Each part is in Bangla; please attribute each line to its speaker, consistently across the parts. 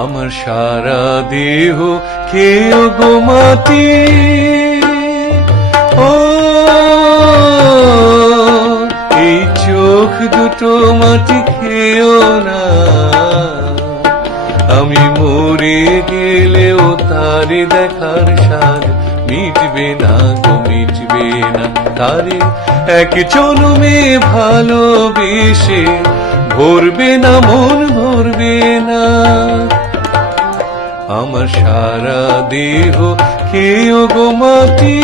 Speaker 1: আমার সারা দেহ খেয়েও গো মাটি ও, এই চোখ দুটো মাটি খেয়েও না। আমি মরে গেলেও তারে দেখার স্বাদ মিটবে না গো, মিটবে না। তারে এক জনমে ভালোবেসে ভরবে না, মন ভরবে না। আমার সারা দেহ খেয়েও গো মাটি।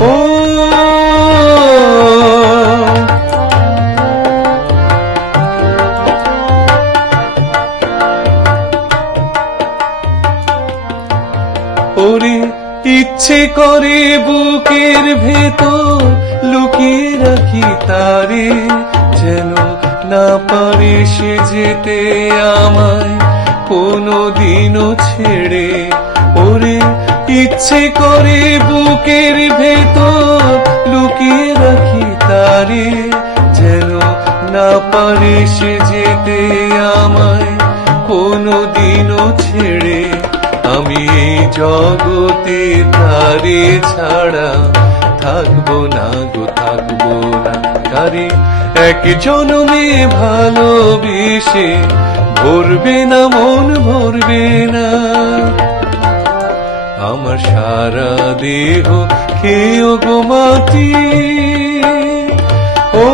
Speaker 1: ও, ওরে, ইচ্ছে করে বুকের ভেতর লুকিয়ে রাখি তারে। যেন না পারে সে যেতে আমায় কোনো দিনও ছেড়ে। ওরে ইচ্ছে করে বুকের ভেতর লুকিয়ে রাখি তারে, যেন না পারে সে যেতে আমায় কোনো দিনও ছেড়ে। আমি এই জগতে তারে ছাড়া থাকব না গো, থাকব না তারে এক জনমে ভালোবেসে ভরবে না, মন ভরবে না। আমার সারা দেহ খেয়েও গো মাটি। ও,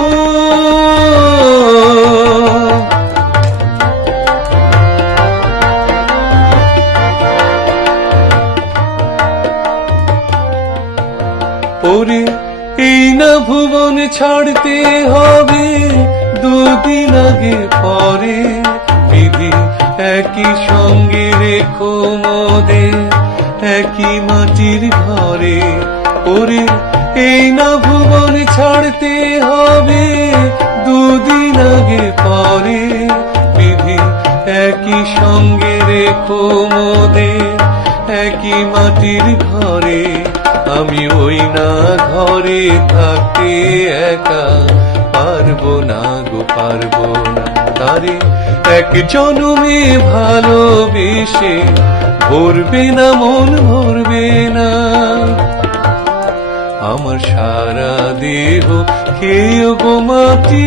Speaker 1: ওরে এই না ভুবন ছাড়তে হবে দুদিন আগে পরে। বিধি একই সঙ্গে রেখো মোদের একই মাটির ঘরে। ওরে, এই না ভুবন ছাড়তে হবে দুদিন আগে পরে। বিধি একই সঙ্গে রেখো মোদের একই মাটির ঘরে। আমি ওই না ঘরে থাকতে একা পারব না গো, পারব না। তারে এক জনমে ভালোবেসে ভরবে না, মন ভরবে না। আমার সারা দেহ খেয়ে গো মাটি।